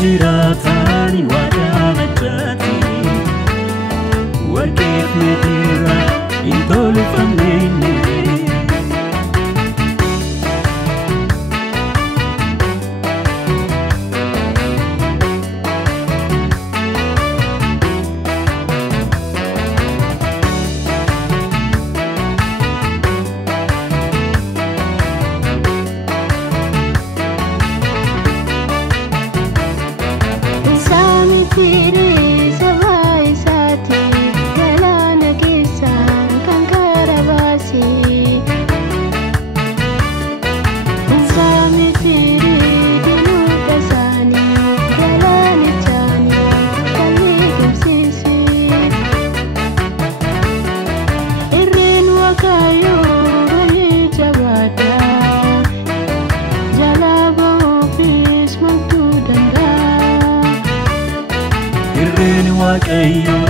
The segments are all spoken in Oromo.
جراتاني وجامتاتي وكيف مديرة انتو لفنيني Firi sabai sati galana kisan kan karabasi Insami firi dinu kasani galani chani kaligim sisi Irin wakayo bali jabata jalaba ofis magtudanda الرين وكيو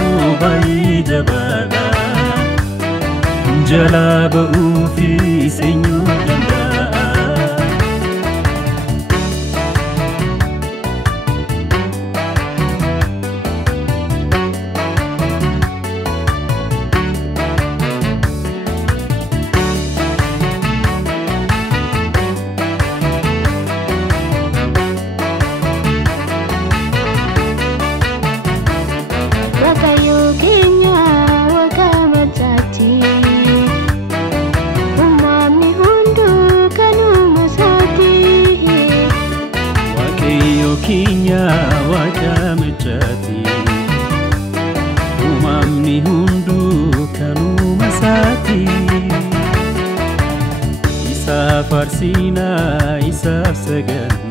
بعيد بلا جلاب في سنيو دندا Kinya wajamechati umamni hundu kanu masati Isa farsina isa segan